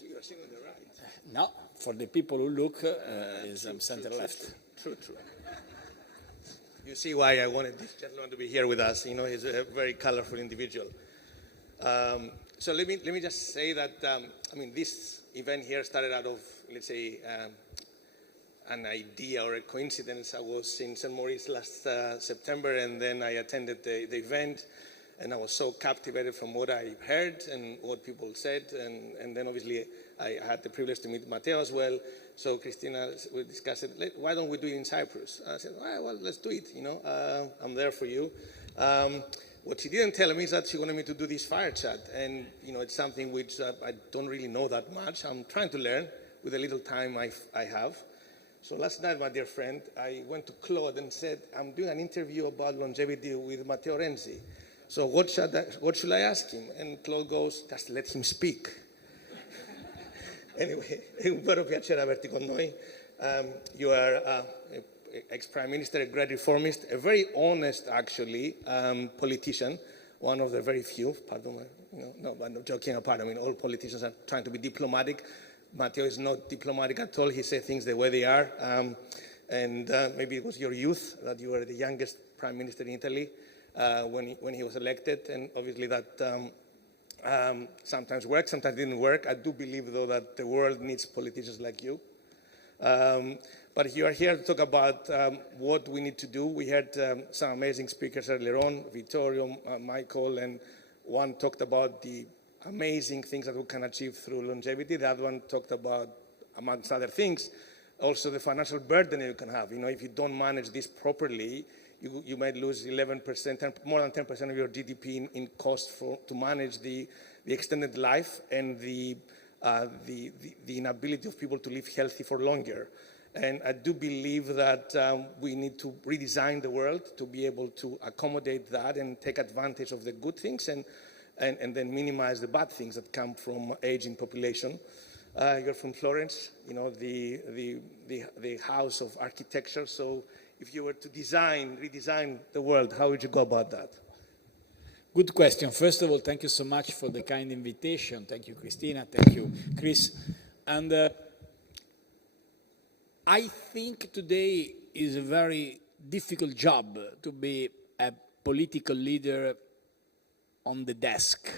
Actually, you're sitting on the right. No, for the people who look, is center-left. True. You see why I wanted this gentleman to be here with us. You know, he's a very colorful individual. So let me just say that, I mean, this event here started out of, let's say, an idea or a coincidence. I was in St. Moritz last September, and then I attended the event, and I was so captivated from what I heard and what people said, and then obviously I had the privilege to meet Matteo as well. So Christina, we discussed it, why don't we do it in Cyprus? I said, well, let's do it, you know, I'm there for you. What she didn't tell me is that she wanted me to do this fire chat, and you know, it's something which I don't really know that much. I'm trying to learn with the little time I have. So last night, my dear friend, I went to Claude and said, I'm doing an interview about longevity with Matteo Renzi. So what should I ask him? And Claude goes, just let him speak. Anyway, è un vero piacere averti con noi. You are ex-prime minister, a great reformist, a very honest, actually, politician, one of the very few, pardon, no, but I'm joking apart. I mean, all politicians are trying to be diplomatic. Matteo is not diplomatic at all. He says things the way they are. And maybe it was your youth that you were the youngest prime minister in Italy when he was elected. And obviously that sometimes worked, sometimes didn't work. I do believe, though, that the world needs politicians like you. But you are here to talk about what we need to do. We had some amazing speakers earlier on, Vittorio, Michael, and one talked about the amazing things that we can achieve through longevity. The other one talked about, amongst other things, also the financial burden you can have. You know, if you don't manage this properly, you might lose 11%, more than 10% of your GDP in cost to manage the extended life and the inability of people to live healthy for longer. And I do believe that we need to redesign the world to be able to accommodate that and take advantage of the good things and then minimize the bad things that come from aging population. You're from Florence, you know, the house of architecture. So if you were to redesign the world, how would you go about that? Good question. First of all, thank you so much for the kind invitation. Thank you, Christina. Thank you, Chris. And I think today is a very difficult job to be a political leader on the desk,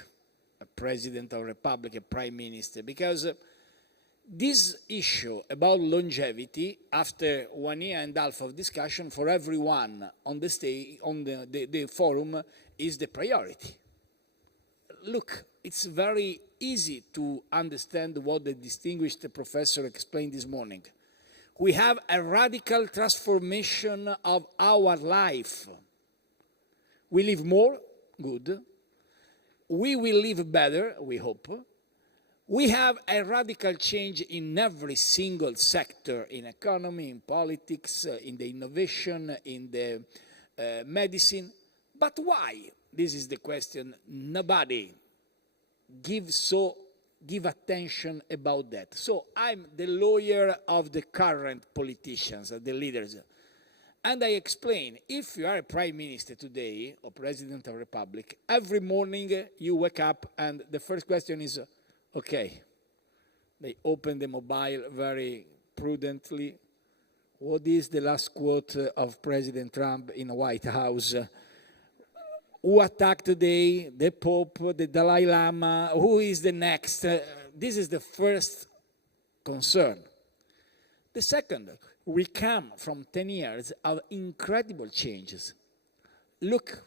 a president of a republic, a prime minister, because this issue about longevity, after 1.5 years of discussion for everyone on the stage, on the forum, is the priority. Look, it's very easy to understand what the distinguished professor explained this morning. We have a radical transformation of our life. We live more, good. We will live better, we hope. We have a radical change in every single sector, in economy, in politics, in the innovation, in the medicine. But why? This is the question. Nobody give attention about that. So I'm the lawyer of the current politicians, the leaders. And I explain, if you are a prime minister today, or president of the republic, every morning you wake up and the first question is, okay, they open the mobile very prudently. What is the last quote of President Trump in the White House? Who attacked today? The Pope, the Dalai Lama? Who is the next? This is the first concern. The second, we come from 10 years of incredible changes. Look,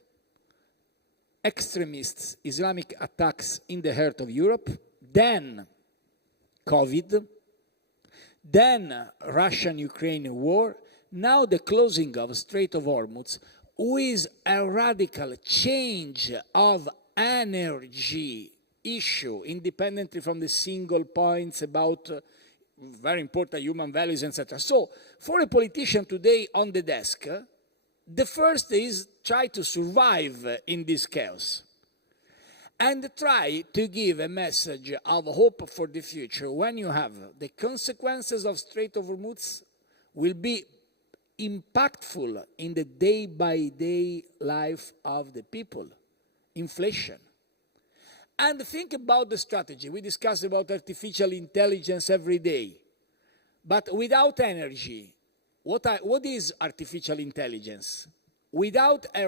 extremists, Islamic attacks in the heart of Europe, then COVID, then Russian-Ukrainian war, now the closing of Strait of Hormuz, with a radical change of energy issue, independently from the single points about very important human values, etc. So, for a politician today on the desk, the first is try to survive in this chaos and try to give a message of hope for the future when you have the consequences of Strait of Hormuz will be impactful in the day-by-day life of the people. Inflation. And think about the strategy. We discuss about artificial intelligence every day. But without energy, what is artificial intelligence? Without a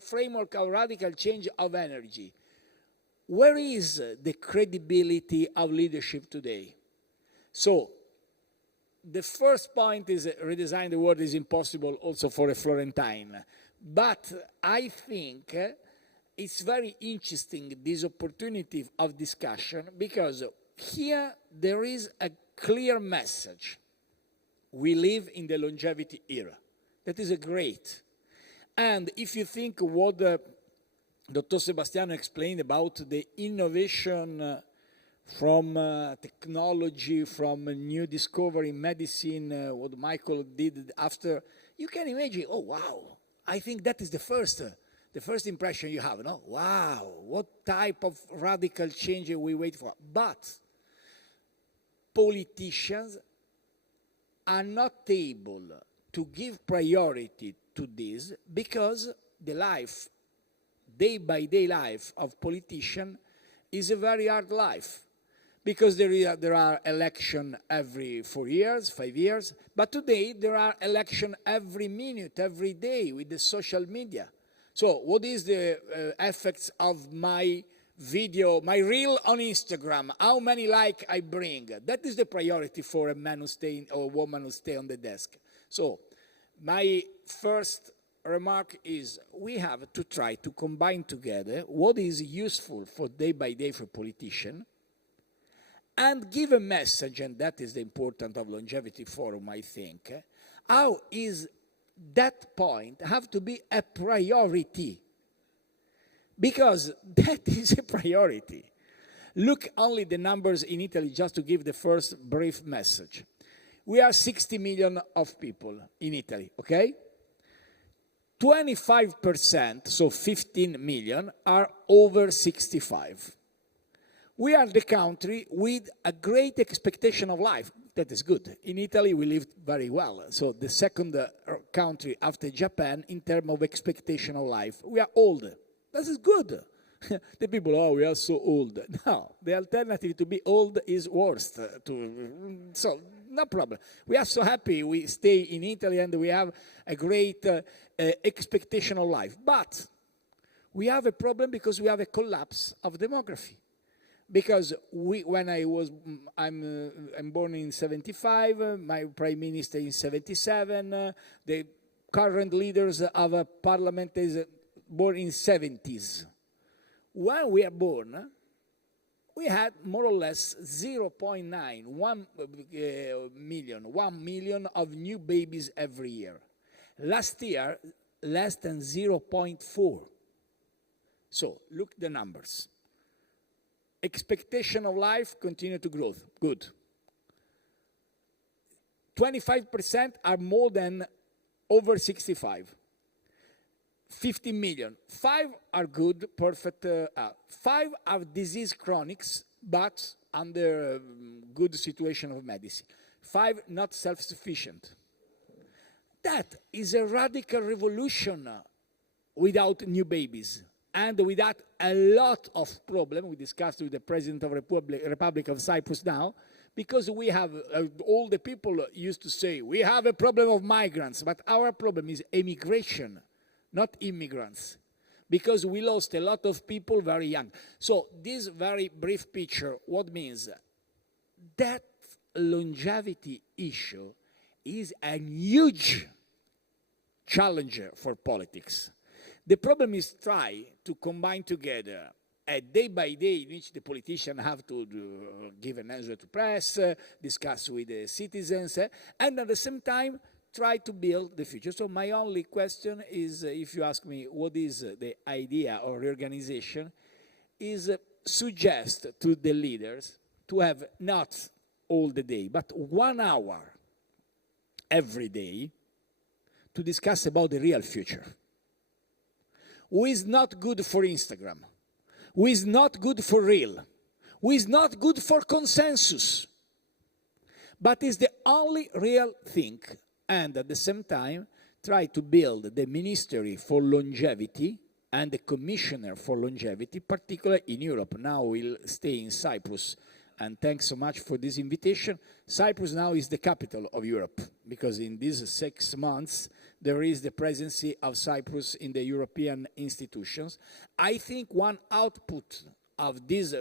framework of radical change of energy, where is the credibility of leadership today? So, the first point is redesign the world is impossible also for a Florentine. But I think it's very interesting, this opportunity of discussion, because here there is a clear message. We live in the longevity era. That is a great. And if you think what Dr. Sebastiano explained about the innovation from technology, from new discovery in medicine, what Michael did after, you can imagine, oh, wow, I think that is the first impression you have, no? Wow, what type of radical change we wait for. But politicians are not able to give priority to this because the life, day-by-day life of politician is a very hard life. Because there are elections every 4 years, 5 years, but today there are elections every minute, every day with the social media. So what is the effects of my video, my reel on Instagram? How many likes I bring? That is the priority for a man who stay or a woman who stay on the desk. So my first remark is we have to try to combine together what is useful for day by day for politicians and give a message, and that is the importance of Longevity Forum, I think. How is that point have to be a priority? Because that is a priority. Look only the numbers in Italy, just to give the first brief message. We are 60 million of people in Italy, okay? 25%, so 15 million, are over 65. We are the country with a great expectation of life. That is good. In Italy, we lived very well. So the second country after Japan in terms of expectation of life. We are old. This is good. The people, oh, we are so old. No, the alternative to be old is worse. So no problem. We are so happy we stay in Italy and we have a great expectation of life. But we have a problem because we have a collapse of demography. Because I'm born in 75, my prime minister in 77, the current leaders of a parliament is born in 70s. When we are born, we had more or less 1 million of new babies every year. Last year, less than 0.4. So look the numbers. Expectation of life continue to grow. Good. 25% are more than over 65. 50 million. 5 are good, perfect. 5 are disease chronics, but under good situation of medicine. 5 not self-sufficient. That is a radical revolution without new babies. And with that, a lot of problems. We discussed with the President of the Republic of Cyprus now, because we have, all the people used to say, we have a problem of migrants, but our problem is emigration, not immigrants, because we lost a lot of people very young. So this very brief picture, what means? That longevity issue is a huge challenger for politics. The problem is try to combine together a day by day in which the politicians have to give an answer to press, discuss with the citizens, and at the same time try to build the future. So my only question is, if you ask me what is the idea or reorganization, is suggest to the leaders to have not all the day, but 1 hour every day to discuss about the real future. Who is not good for Instagram, who is not good for Reel, who is not good for consensus, but is the only real thing, and at the same time try to build the Ministry for Longevity and the Commissioner for Longevity, particularly in Europe. Now we'll stay in Cyprus. And thanks so much for this invitation. Cyprus now is the capital of Europe, because in these 6 months, there is the presidency of Cyprus in the European institutions. I think one output of this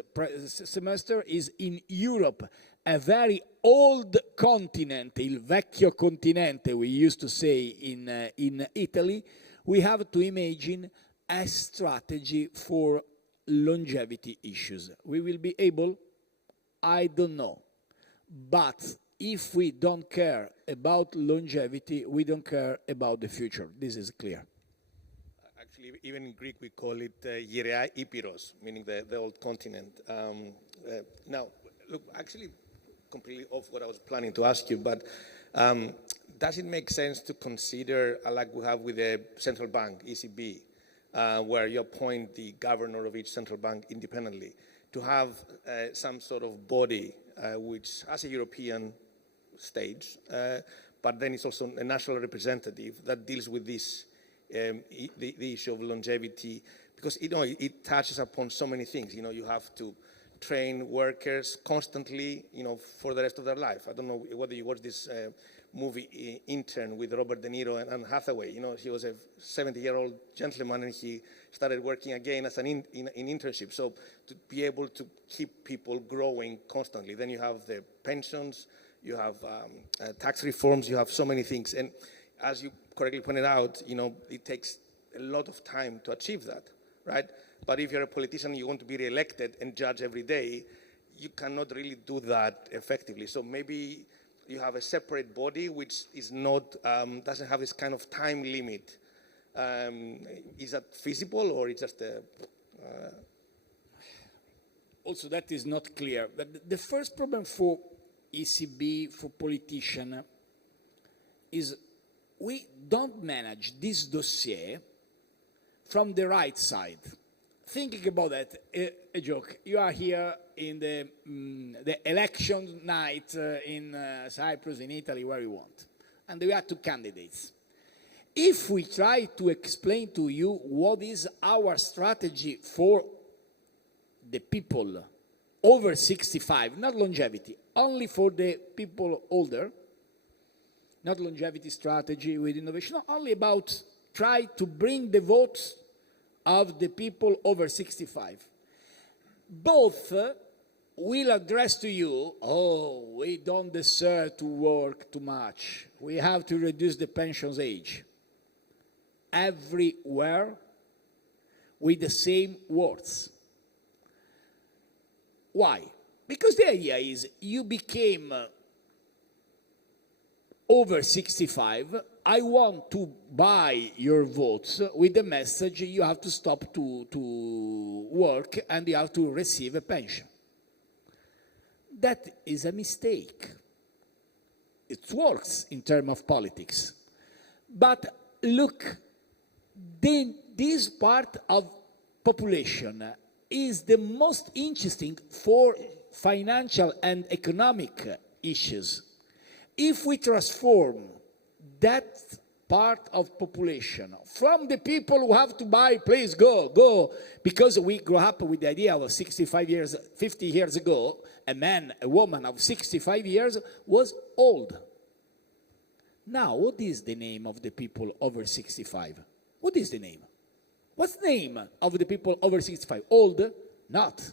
semester is in Europe, a very old continent, il vecchio continente, we used to say in Italy. We have to imagine a strategy for longevity issues. We will be able, I don't know, but if we don't care about longevity, we don't care about the future. This is clear. Actually, even in Greek, we call it Gyerea Epeiros, meaning the old continent. Now, look, actually, completely off what I was planning to ask you, but does it make sense to consider, like we have with the central bank, ECB, where you appoint the governor of each central bank independently, to have some sort of body which has a European stage, but then it's also a national representative that deals with this, the issue of longevity, because it touches upon so many things. You have to train workers constantly, for the rest of their life. I don't know whether you watched this movie Intern with Robert De Niro and Anne Hathaway. He was a 70-year-old gentleman and he started working again as in internship. So to be able to keep people growing constantly. Then you have the pensions, you have tax reforms, you have so many things. And as you correctly pointed out, it takes a lot of time to achieve that, right? But if you're a politician and you want to be re-elected and judge every day, you cannot really do that effectively. So maybe you have a separate body which is not, doesn't have this kind of time limit. Is that feasible, or it's just a... Also, that is not clear. But the first problem for ECB, for politicians, is we don't manage this dossier from the right side. Thinking about that, a joke. You are here in the election night in Cyprus, in Italy, where you want. And we have two candidates. If we try to explain to you what is our strategy for the people over 65, not longevity, only for the people older, not longevity strategy with innovation, not only about try to bring the votes of the people over 65. Both will address to you, we don't deserve to work too much. We have to reduce the pensions age. Everywhere with the same words. Why? Because the idea is you became over 65, I want to buy your votes with the message you have to stop to work and you have to receive a pension. That is a mistake. It works in terms of politics. But look, this part of population is the most interesting for financial and economic issues. If we transform that part of population from the people who have to buy, please go, because we grew up with the idea of 65 years, 50 years ago, a man, a woman of 65 years was old. Now, what is the name of the people over 65? What is the name? What's the name of the people over 65? Old? Not.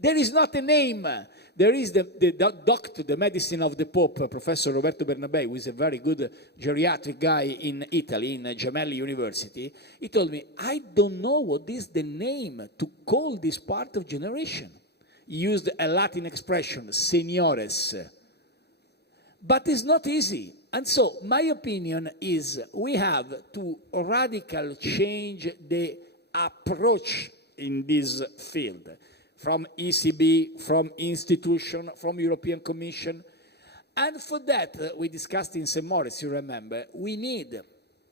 There is not a name. There is the doctor, the medicine of the Pope, Professor Roberto Bernabei, who is a very good geriatric guy in Italy, in Gemelli University. He told me, I don't know what is the name to call this part of generation. He used a Latin expression, seniores. But it's not easy. And so my opinion is we have to radically change the approach in this field. From ECB, from institution, from European Commission. And for that, we discussed in St. Moritz, you remember, we need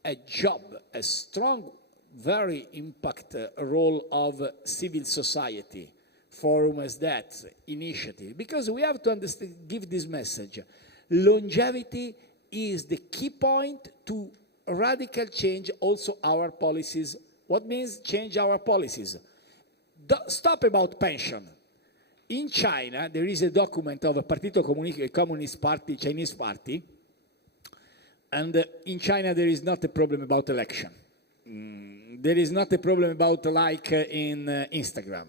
a job, a strong, very impact role of civil society, forum as that, initiative. Because we have to understand, give this message. Longevity is the key point to radical change also our policies What means change our policies? Stop about pension. In China, there is a document of a Communist Party, Chinese party, and in China there is not a problem about election. There is not a problem about like in Instagram.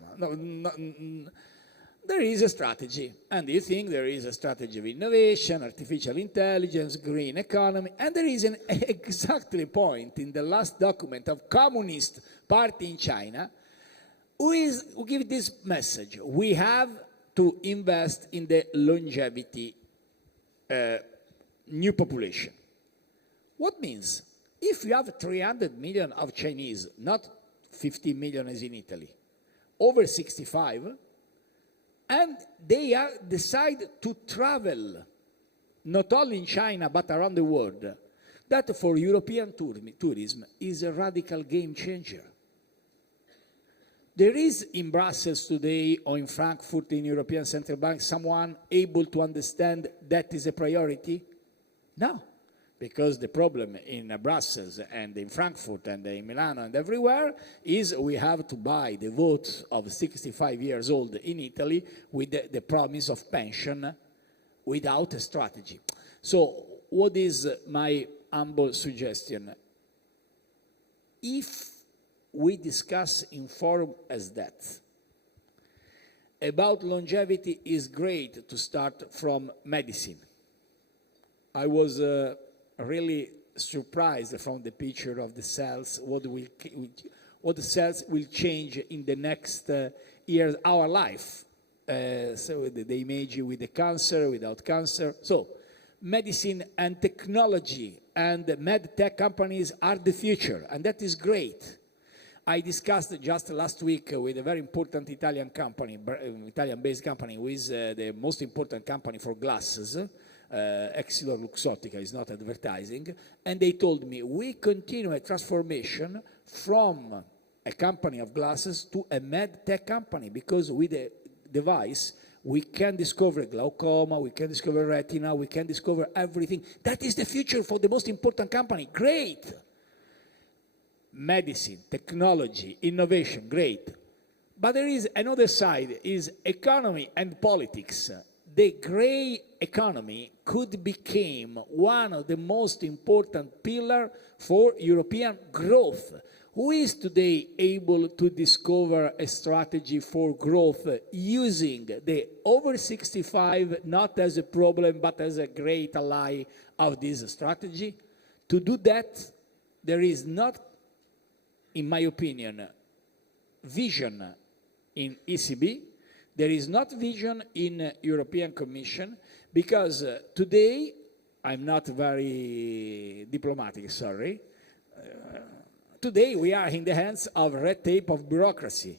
There is a strategy, and you think there is a strategy of innovation, artificial intelligence, green economy, and there is an exactly point in the last document of Communist Party in China who give this message: we have to invest in the longevity new population. What means? If you have 300 million of Chinese, not 50 million as in Italy, over 65, and they decide to travel, not only in China, but around the world, that for European tourism is a radical game changer. There is in Brussels today, or in Frankfurt, in European Central Bank, someone able to understand that is a priority? No. Because the problem in Brussels and in Frankfurt and in Milan and everywhere is we have to buy the votes of 65 years old in Italy with the promise of pension without a strategy. So what is my humble suggestion? If we discuss in forum as that, about longevity is great to start from medicine. I was really surprised from the picture of the cells, what the cells will change in the next years, our life. So the image with the cancer, without cancer. So medicine and technology and med tech companies are the future, and that is great. I discussed just last week with a very important Italian company, Italian-based company, who is the most important company for glasses, EssilorLuxottica, is not advertising, and they told me, we continue a transformation from a company of glasses to a med tech company, because with a device, we can discover glaucoma, we can discover retina, we can discover everything. That is the future for the most important company. Great! Medicine, technology, innovation, great. But there is another side, is economy and politics. The gray economy could become one of the most important pillars for European growth. Who is today able to discover a strategy for growth using the over 65 not as a problem but as a great ally of this strategy? To do that, there is not, in my opinion, vision in ECB. There is not vision in European Commission, because today, I'm not very diplomatic, sorry. Today we are in the hands of red tape of bureaucracy.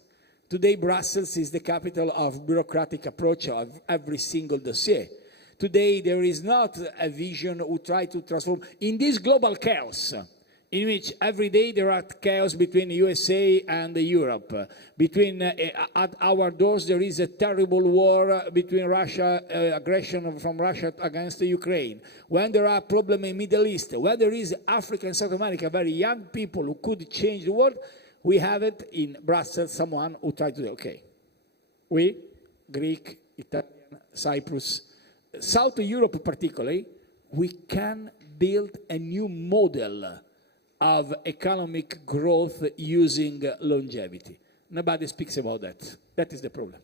Today Brussels is the capital of bureaucratic approach of every single dossier. Today there is not a vision who try to transform in this global chaos, in which every day there are chaos between USA and Europe. Between at our doors there is a terrible war between Russia, aggression from Russia against the Ukraine. When there are problems in Middle East, when there is Africa and South America, very young people who could change the world, we have it in Brussels, someone who tried to do, okay, we, Greek, Italian, Cyprus, South Europe particularly, we can build a new model of economic growth using longevity. Nobody speaks about that. That is the problem.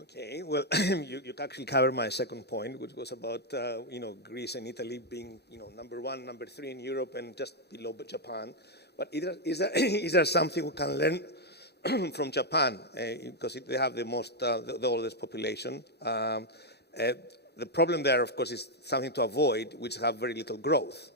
Okay, well, you actually covered my second point, which was about Greece and Italy being number 1, number 3 in Europe, and just below Japan. But is there something we can learn from Japan, because they have the oldest population? The problem there, of course, is something to avoid, which have very little growth.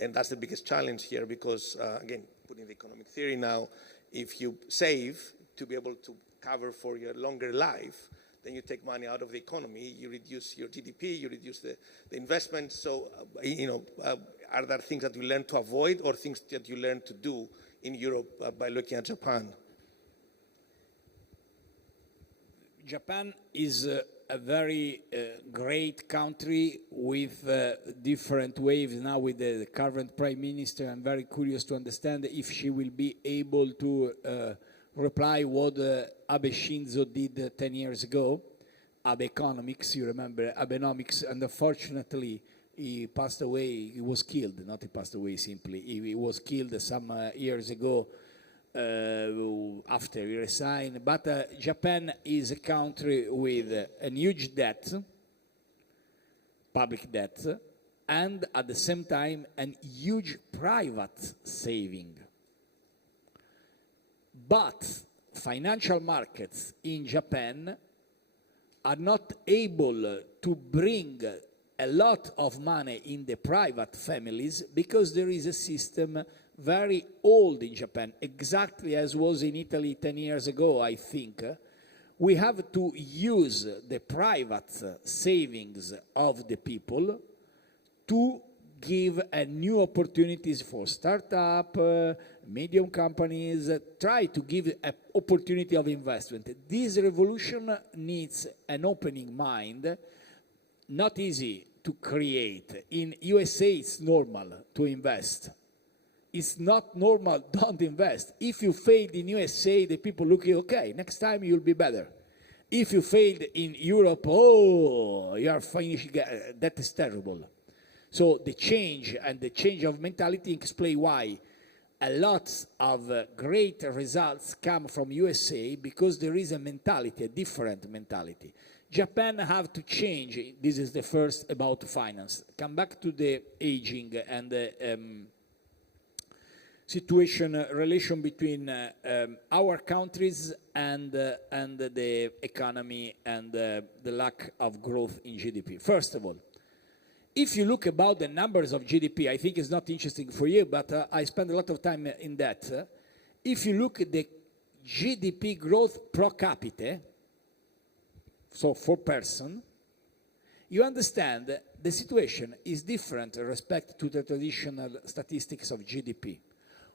And that's the biggest challenge here, because, again, putting the economic theory now, if you save to be able to cover for your longer life, then you take money out of the economy, you reduce your GDP, you reduce the investment. So, are there things that you learn to avoid, or things that you learn to do in Europe by looking at Japan? Japan is a very great country with different waves now with the current prime minister. I'm very curious to understand if she will be able to reply what Abe Shinzo did 10 years ago. Abeconomics, you remember Abenomics, and unfortunately he passed away, he was killed, not he passed away simply, he was killed some years ago after he resigned. But Japan is a country with a huge debt, public debt, and at the same time a huge private saving. But financial markets in Japan are not able to bring a lot of money in the private families because there is a system very old in Japan, exactly as was in Italy 10 years ago, I think. We have to use the private savings of the people to give new opportunities for startup, medium companies, try to give an opportunity of investment. This revolution needs an opening mind, not easy to create. In USA, it's normal to invest. It's not normal, don't invest. If you failed in USA, the people look at you, okay, next time you'll be better. If you failed in Europe, oh, you are finished, that is terrible. So the change and the change of mentality explain why a lot of great results come from USA, because there is a mentality, a different mentality. Japan have to change. This is the first about finance. Come back to the aging and the relation between our countries and the economy and the lack of growth in GDP. First of all, if you look about the numbers of GDP, I think it's not interesting for you, but I spend a lot of time in that. If you look at the GDP growth per capita, so per person, you understand the situation is different with respect to the traditional statistics of GDP.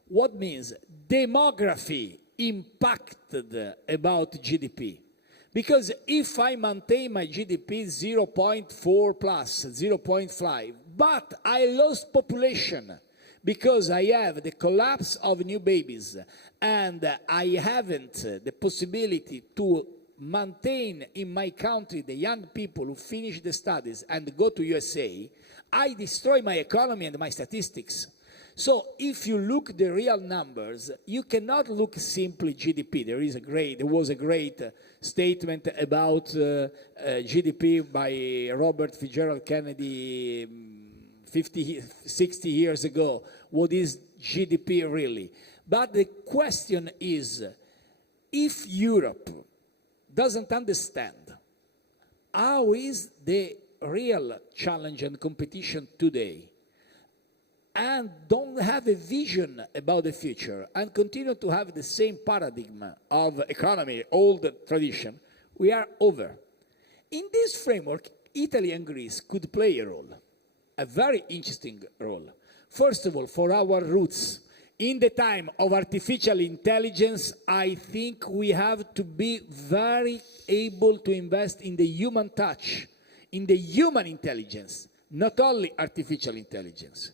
What means demography impacted about GDP? Because if I maintain my GDP 0.4 plus 0.5, but I lost population because I have the collapse of new babies and I haven't the possibility to maintain in my country the young people who finish the studies and go to USA, I destroy my economy and my statistics. So if you look the real numbers, you cannot look simply GDP. There was a great statement about GDP by Robert Fitzgerald Kennedy 60 years ago. What is GDP really? But the question is, if Europe doesn't understand how is the real challenge and competition today, and don't have a vision about the future and continue to have the same paradigm of economy, old tradition, we are over. In this framework, Italy and Greece could play a role, a very interesting role. First of all, for our roots. In the time of artificial intelligence, I think we have to be very able to invest in the human touch, in the human intelligence, not only artificial intelligence.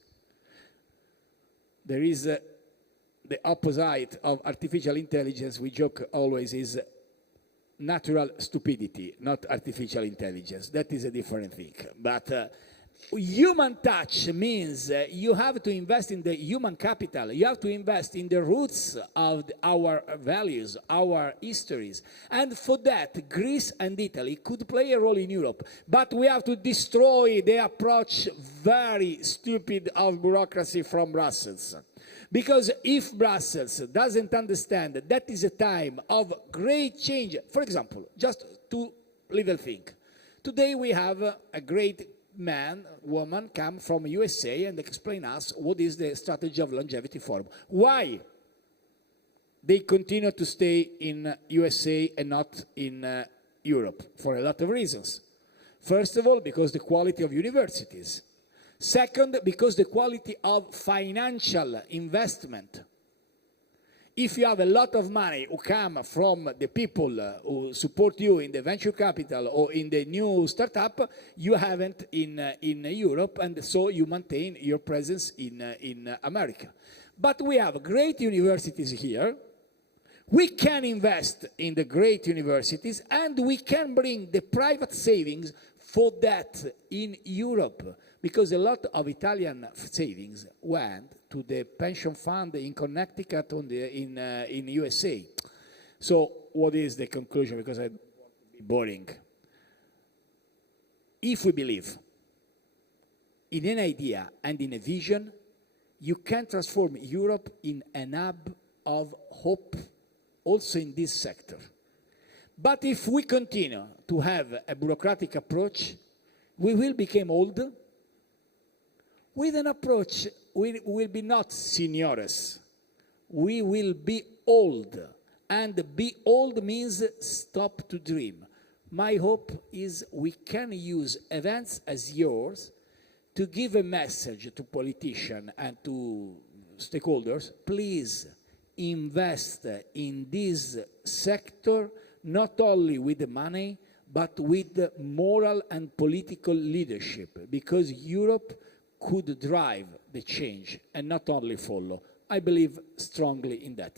There is the opposite of artificial intelligence, we joke always, is natural stupidity, not artificial intelligence. That is a different thing. But human touch means you have to invest in the human capital. You have to invest in the roots of our values, our histories. And for that, Greece and Italy could play a role in Europe. But we have to destroy the approach, very stupid, of bureaucracy from Brussels. Because if Brussels doesn't understand that is a time of great change, for example, just two little things. Today we have a great woman come from USA and explain us what is the strategy of Longevity Forum. Why they continue to stay in USA and not in Europe? For a lot of reasons. First of all, because the quality of universities. Second, because the quality of financial investment. if you have a lot of money who come from the people who support you in the venture capital or in the new startup, you haven't in Europe, and so you maintain your presence in America. But we have great universities here. We can invest in the great universities, and we can bring the private savings for that in Europe, because a lot of Italian savings went to the pension fund in Connecticut in USA. So what is the conclusion? Because I don't want to be boring. If we believe in an idea and in a vision, you can transform Europe in an hub of hope also in this sector. But if we continue to have a bureaucratic approach, we will become old. With an approach, we will be not seniores. We will be old. And be old means stop to dream. My hope is we can use events as yours to give a message to politicians and to stakeholders. Please invest in this sector, not only with the money, but with the moral and political leadership, because Europe could drive the change and not only follow. I believe strongly in that.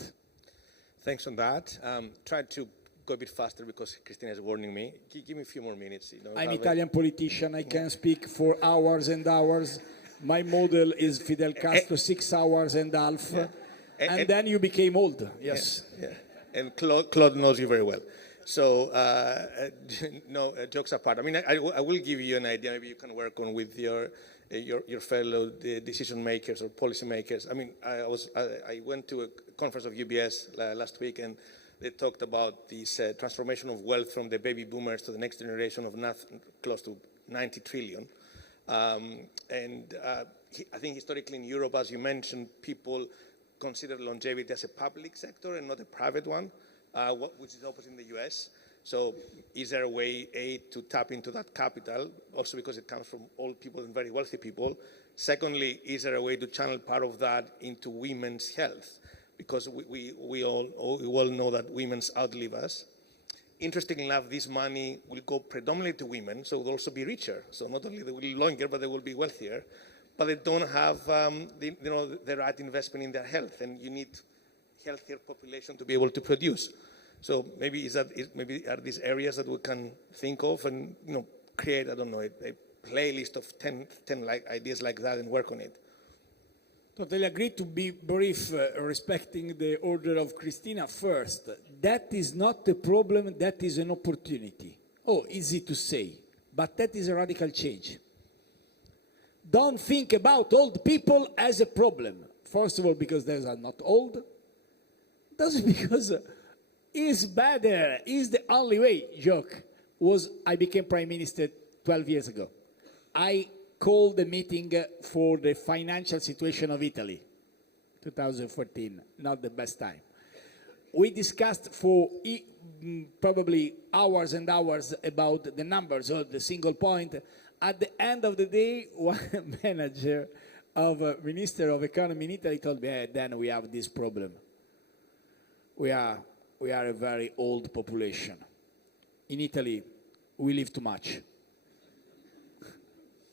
Thanks on that. Try to go a bit faster because Christina is warning me. Give me a few more minutes. You know, I'm Italian politician. I can speak for hours and hours. My model is Fidel Castro, 6 hours and a half. Yeah. And then you became old, yes. Yeah. And Claude knows you very well. So, no, jokes apart. I mean, I will give you an idea. Maybe you can work on with your fellow decision makers or policy makers. I mean, I went to a conference of UBS last week, and they talked about this transformation of wealth from the baby boomers to the next generation of close to 90 trillion. I think historically in Europe, as you mentioned, people consider longevity as a public sector and not a private one, which is opposite in the US. So is there a way, A, to tap into that capital, also because it comes from old people and very wealthy people? Secondly, is there a way to channel part of that into women's health? Because we all know that women outlive us. Interestingly enough, this money will go predominantly to women, so they'll also be richer. So not only they will be longer, but they will be wealthier. But they don't have the right investment in their health, and you need healthier population to be able to produce. So maybe are these areas that we can think of and create, I don't know, a playlist of 10 ideas like that and work on it. Totally agree. To be brief, respecting the order of Christina first, that is not a problem, that is an opportunity. Oh, easy to say, but that is a radical change. Don't think about old people as a problem. First of all, because they are not old. That's because it's better, it's the only way. Joke was I became prime minister 12 years ago. I called the meeting for the financial situation of Italy, 2014, not the best time. We discussed for probably hours and hours about the numbers or the single point. At the end of the day, one manager of Minister of Economy in Italy told me, then we have this problem. We are a very old population. In Italy, we live too much.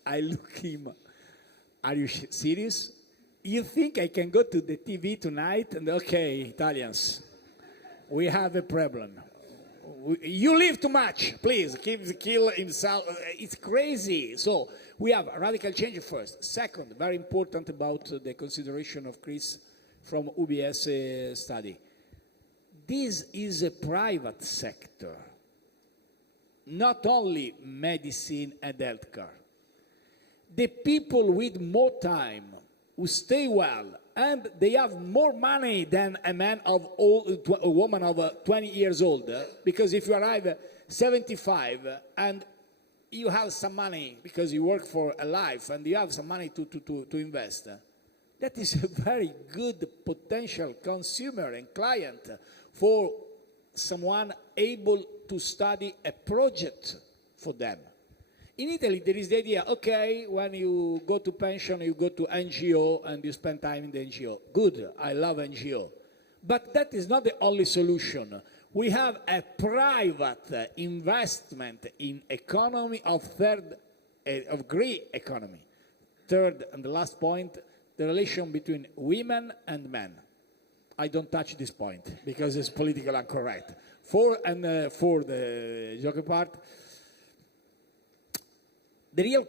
I look at him, are you serious? You think I can go to the TV tonight and, okay, Italians, we have a problem. You live too much, please, kill himself. It's crazy. So we have a radical change first. Second, very important about the consideration of Chris from UBS study. This is a private sector, not only medicine and healthcare. The people with more time, who stay well, and they have more money than a woman of 20 years old. Because if you arrive 75 and you have some money because you work for a life and you have some money to invest, that is a very good potential consumer and client for someone able to study a project for them. In Italy, there is the idea, okay, when you go to pension, you go to NGO and you spend time in the NGO. Good, I love NGO. But that is not the only solution. We have a private investment in economy of grey economy. Third and the last point, the relation between women and men. I don't touch this point because it's politically incorrect. For the joke apart, the real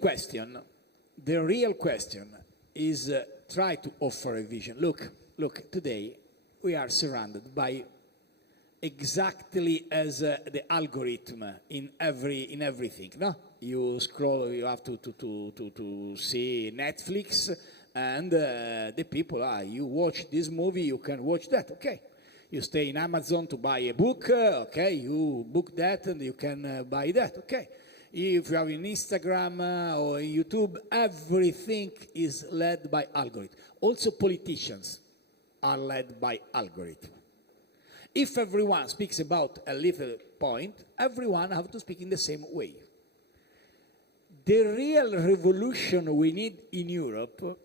question is try to offer a vision. Look, today we are surrounded by exactly as the algorithm in everything. No, you scroll, you have to see Netflix, and the people you watch this movie, you can watch that. Okay, you stay in Amazon to buy a book. Okay, you book that and you can buy that. Okay, if you have an Instagram or YouTube, everything is led by algorithm. Also, politicians are led by algorithm. If everyone speaks about a little point, everyone has to speak in the same way. The real revolution we need in Europe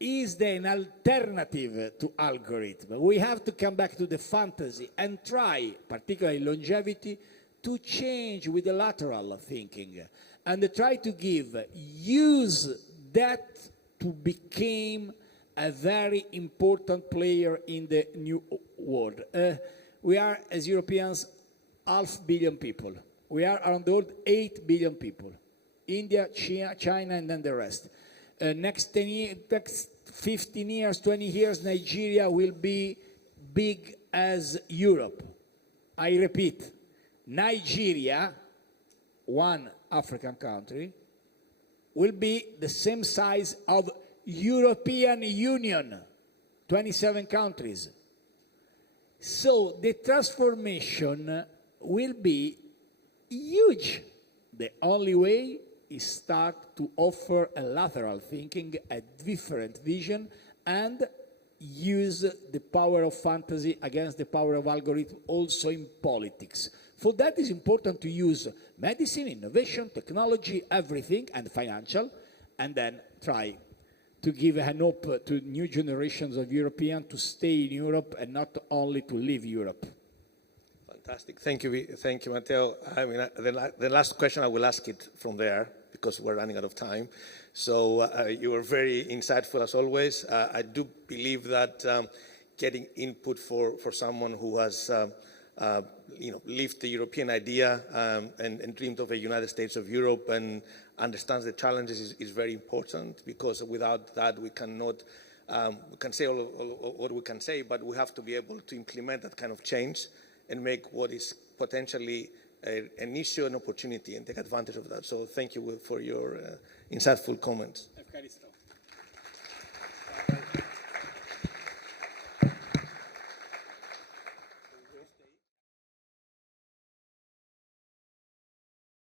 is an alternative to algorithm. We have to come back to the fantasy and try, particularly longevity, to change with the lateral thinking and try to use that to become a very important player in the new world. We are, as Europeans, 500 million people. We are around the world 8 billion people. India, China, and then the rest. Next 15 years, 20 years, Nigeria will be big as Europe. I repeat, Nigeria, one African country, will be the same size of European Union, 27 countries. So the transformation will be huge. The only way is start to offer a lateral thinking, a different vision, and use the power of fantasy against the power of algorithm also in politics. For that is important to use medicine, innovation, technology, everything, and financial, and then try to give an hope to new generations of Europeans to stay in Europe and not only to leave Europe. Fantastic. Thank you, Matteo. I mean, the last question I will ask it from there because we're running out of time. So you were very insightful as always. I do believe that getting input for someone who has lived the European idea and dreamed of a United States of Europe and understands the challenges is very important, because without that we cannot, we can say all what we can say, but we have to be able to implement that kind of change and make what is potentially an issue an opportunity and take advantage of that. So thank you for your insightful comments.